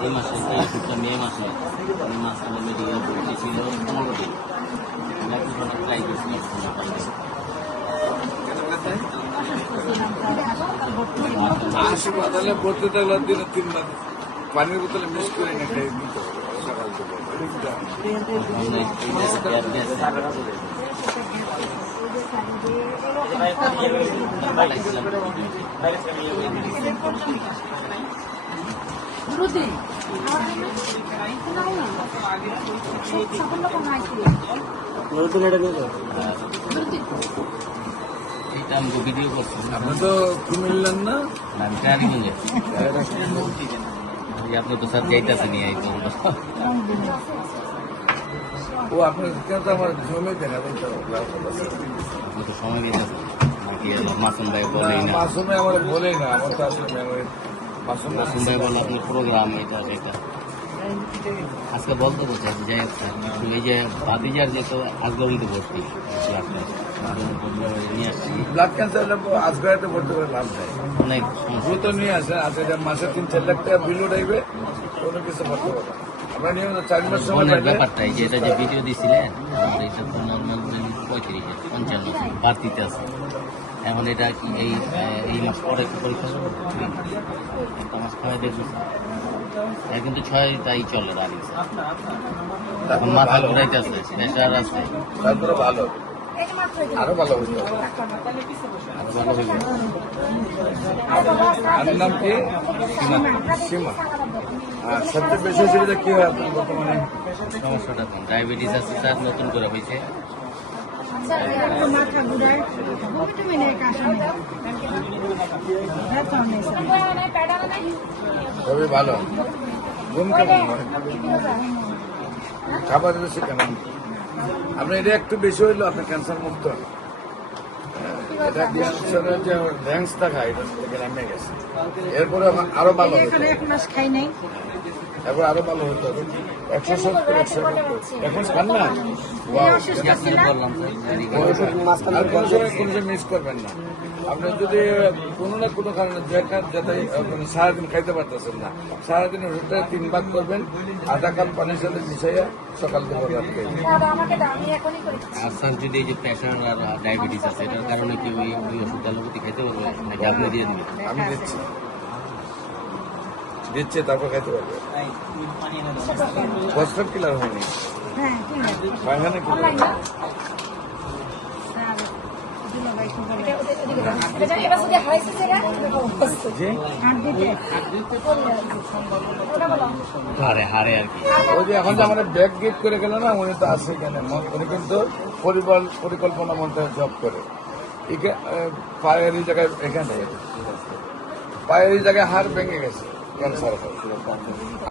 এই মাসে এই ওষুধটা মে মাসে এই মাঝখানে মেডিকেল ভর্তি ছিল 15 দিন। আমি এখন ট্রাই করছি হাসপাতালে ভর্তি থাকলে দিনে 3 বার পানির বোতলে মিক্স করে না খাই দিতে হবে সকাল এইটা আমাকে ভিডিও করছি। আপনি তো কুমিল্লার না? আমি কারিগঞ্জে। আপনি তো স্যার যাইতেছেন এই তো ও আপনার কেন আমার জমে দেন আপনি তো সময় দিতেছেন নাকি মাসুম ভাই বলেই না। মাসুমে আমার বলেই না, আমার তো আসলে মেমোরি মাসুম ভাই বললো আপনার প্রোগ্রাম এটা সেটা আজকে বলতে বলছে যাই হোক স্যার এই যে ভাতিজার যে তো আজগবিতে ভর্তি নিয়ে আসছি ব্লাড ক্যান্সার আজগাড়িতে ভর্তি করে লাভ নেই, অনেক দ্রুত নিয়ে আসে আজকে মাসে 3-4 লাখ টাকা বিল উঠাইবে, কোনো কিছু করতে পারবে না। আমরা নিয়মিত 4 মাস সময় অনেক পাইলে ব্যাপারটা এই যে এটা যে ভিডিও দিছিলেন আমার এটা তো নর্মাল 35-55 বাড়তিতে আছে। এখন এটা কি এই মাস পরে পরীক্ষা করবো একটা মাস খাওয়াই দেখবো এটা কিন্তু 6 তাই চলে রানি এখন মাথা ঘুরাইতে আছে প্রেশার আছে তারপরে ভালো আরো ভালো হইতে হবে। আর ভালো হইবে আর নাম কি? সীমা। আর সবচেয়ে বেশি অসুবিধা কি হয় আপনার বর্তমানে? সমস্যাটা কোন ডায়াবেটিস আছে স্যার নতুন করে হয়েছে মাথা ঘুরায় তুমি নেই কাশা খুবই ভালো। ঘুম কেমন হয়? খাবার দিচ্ছে কেমন? আপনার এটা একটু বেশি হইলো আপনি ক্যান্সার মুক্ত। এটা ক্যান্সারের যে র্যাঙ্কসটা খায় এটা থেকে নেমে গেছে, এরপরে আরো ভালো হতো, এখানে 1 মাস খাই নাই। এরপর আরো ভালো হতো। 170 এখন খান না? বললাম স্যার আর কোনো সময় মিস করবেন না। আপনি যদি কোনো না কোনো কারণে যাতে সারাদিন খাইতে পারতেছেন না, সারাদিন ওষুধটা 3 ভাগ করবেন, আধা কাপ পানির সাথে মিশাইয়া সকাল থেকে রাত খাইবেন। আর স্যার যদি এই যে প্রেশার আর ডায়াবেটিস আছে এটার কারণে কি ওই ওষুধ অ্যালোপ্যাথি খেতে পারবে নাকি আপনি দিয়ে দিবেন? আমি দিচ্ছি তারপর খাইতে পারবে। প্রস্তাব কিলার হয়নি হ্যাঁ পায়খানা কি হারে হারে আর কি ওই যে এখন যে আমাদের ব্যাগ গিফট করে গেল না, উনি তো আছে এখানে, উনি কিন্তু পরিকল্পনা মন্ত্রে জব করে পায়ের এই জায়গায়, এখানে পায়ের এই জায়গায় হাড় ভেঙে গেছে ক্যান্সার।